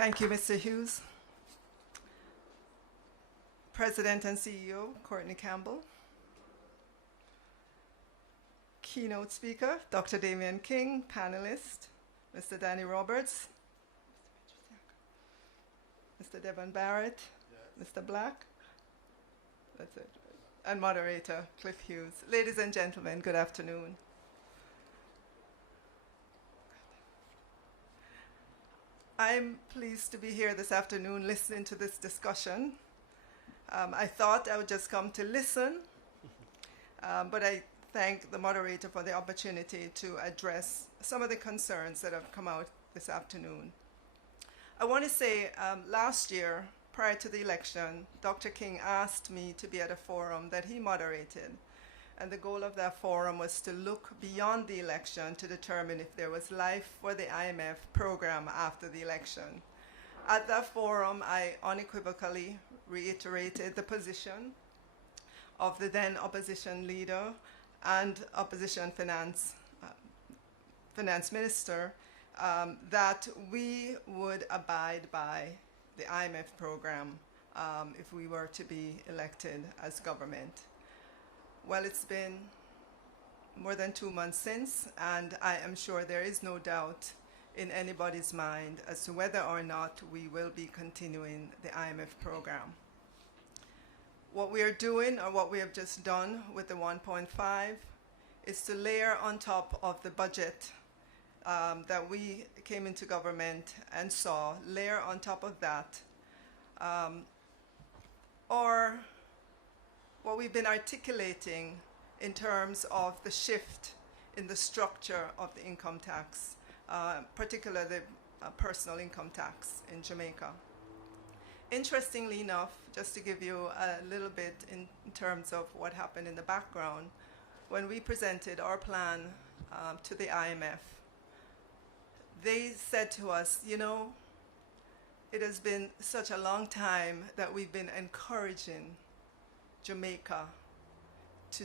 Thank you, Mr. Hughes. President and CEO, Courtney Campbell. Keynote speaker, Dr. Damian King. Panelist, Mr. Danny Roberts. Mr. Devon Barrett. Yes. Mr. Black. That's it. And moderator, Cliff Hughes. Ladies and gentlemen, good afternoon. I'm pleased to be here this afternoon listening to this discussion. I thought I would just come to listen, but I thank the moderator for the opportunity to address some of the concerns that have come out this afternoon. I want to say last year, prior to the election, Dr. King asked me to be at a forum that he moderated. And the goal of that forum was to look beyond the election to determine if there was life for the IMF program after the election. At that forum, I unequivocally reiterated the position of the then opposition leader and opposition finance minister that we would abide by the IMF program if we were to be elected as government. Well, it's been more than 2 months since, and I am sure there is no doubt in anybody's mind as to whether or not we will be continuing the IMF program. What we are doing, or what we have just done with the 1.5, is to layer on top of the budget that we came into government and saw, layer on top of that, or what we've been articulating in terms of the shift in the structure of the income tax, particularly the personal income tax in Jamaica. Interestingly enough, just to give you a little bit in terms of what happened in the background, when we presented our plan to the IMF, they said to us, you know, it has been such a long time that we've been encouraging Jamaica to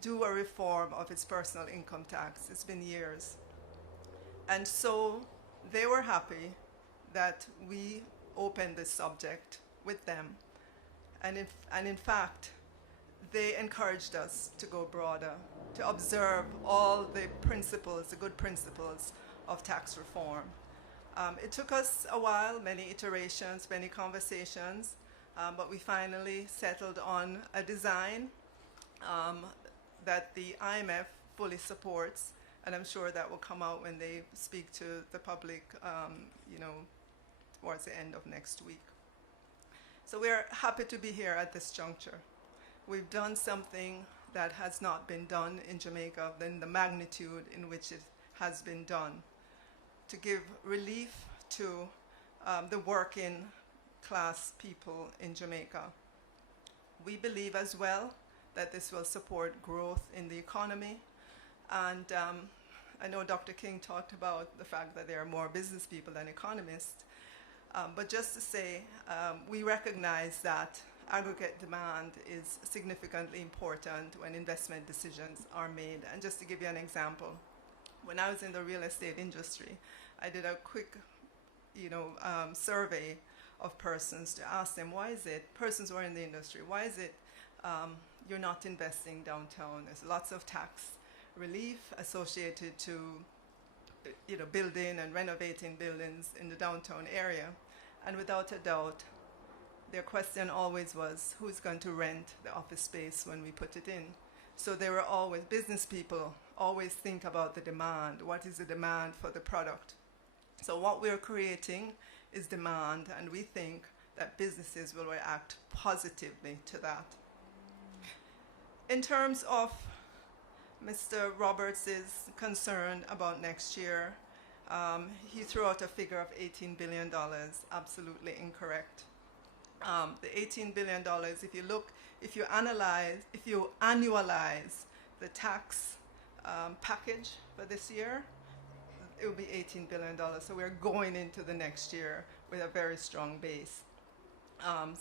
do a reform of its personal income tax. It's been years. And so they were happy that we opened this subject with them. And in fact, they encouraged us to go broader, to observe all the principles, the good principles of tax reform. It took us a while, many iterations, many conversations, but we finally settled on a design that the IMF fully supports, and I'm sure that will come out when they speak to the public, towards the end of next week. So we're happy to be here at this juncture. We've done something that has not been done in Jamaica in the magnitude in which it has been done, to give relief to the working class people in Jamaica. We believe as well that this will support growth in the economy. And I know Dr. King talked about the fact that there are more business people than economists. But just to say, we recognize that aggregate demand is significantly important when investment decisions are made. And just to give you an example, when I was in the real estate industry, I did a quick survey of persons to ask them, why is it, persons who are in the industry, why is it you're not investing downtown? There's lots of tax relief associated to building and renovating buildings in the downtown area. And without a doubt, their question always was, who's going to rent the office space when we put it in? So they were always, business people always think about the demand. What is the demand for the product? So what we're creating is demand, and we think that businesses will react positively to that. In terms of Mr. Roberts' concern about next year, he threw out a figure of $18 billion, absolutely incorrect. The $18 billion, if you annualize the tax package for this year, it will be $18 billion. So we're going into the next year with a very strong base.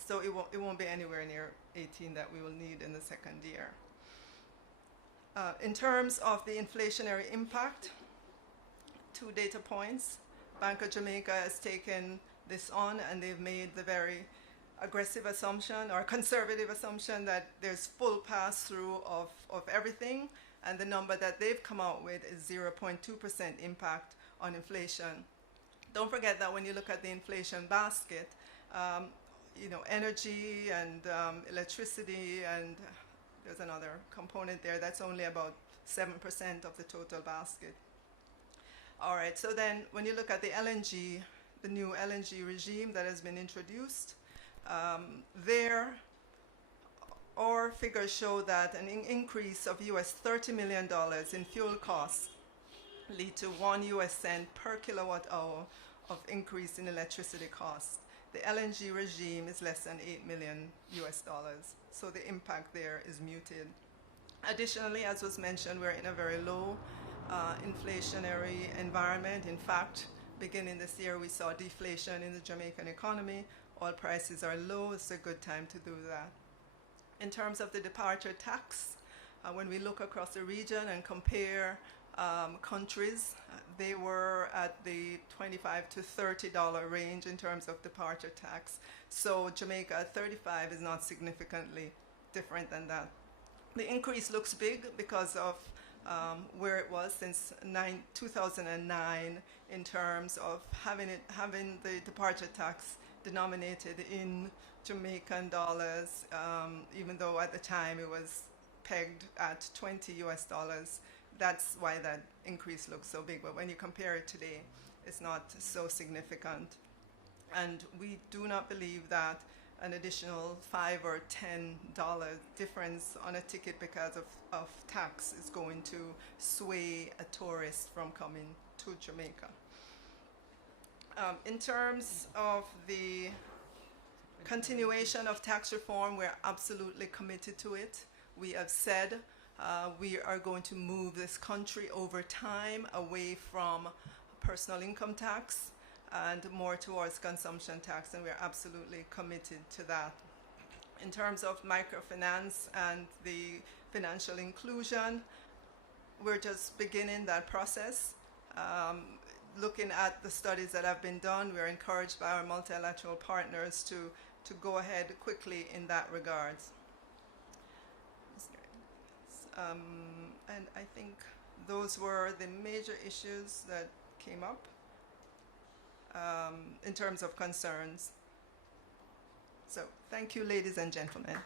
So it won't be anywhere near 18 that we will need in the second year. In terms of the inflationary impact, 2 data points. Bank of Jamaica has taken this on, and they've made the very aggressive assumption or conservative assumption that there's full pass-through of everything, and the number that they've come out with is 0.2% impact on inflation. Don't forget that when you look at the inflation basket, energy and electricity, and there's another component there that's only about 7% of the total basket. All right, so then when you look at the LNG, the new LNG regime that has been introduced, there our figures show that an increase of US $30 million in fuel costs lead to 1 US cent per kilowatt hour of increase in electricity costs. The LNG regime is less than 8 million US dollars, so the impact there is muted. Additionally, as was mentioned, we're in a very low inflationary environment. In fact, beginning this year, we saw deflation in the Jamaican economy. Oil prices are low. It's a good time to do that. In terms of the departure tax, when we look across the region and compare countries, they were at the $25 to $30 range in terms of departure tax. So Jamaica at 35 is not significantly different than that. The increase looks big because of where it was since 2009 in terms of having the departure tax denominated in Jamaican dollars, even though at the time it was pegged at 20 US dollars. That's why that increase looks so big. But when you compare it today, it's not so significant. And we do not believe that an additional $5 or $10 difference on a ticket because of tax is going to sway a tourist from coming to Jamaica. In terms of the continuation of tax reform, we're absolutely committed to it. We have said we are going to move this country over time away from personal income tax and more towards consumption tax, and we're absolutely committed to that. In terms of microfinance and the financial inclusion, we're just beginning that process. Looking at the studies that have been done, we're encouraged by our multilateral partners to go ahead quickly in that regard. And I think those were the major issues that came up in terms of concerns. So thank you, ladies and gentlemen.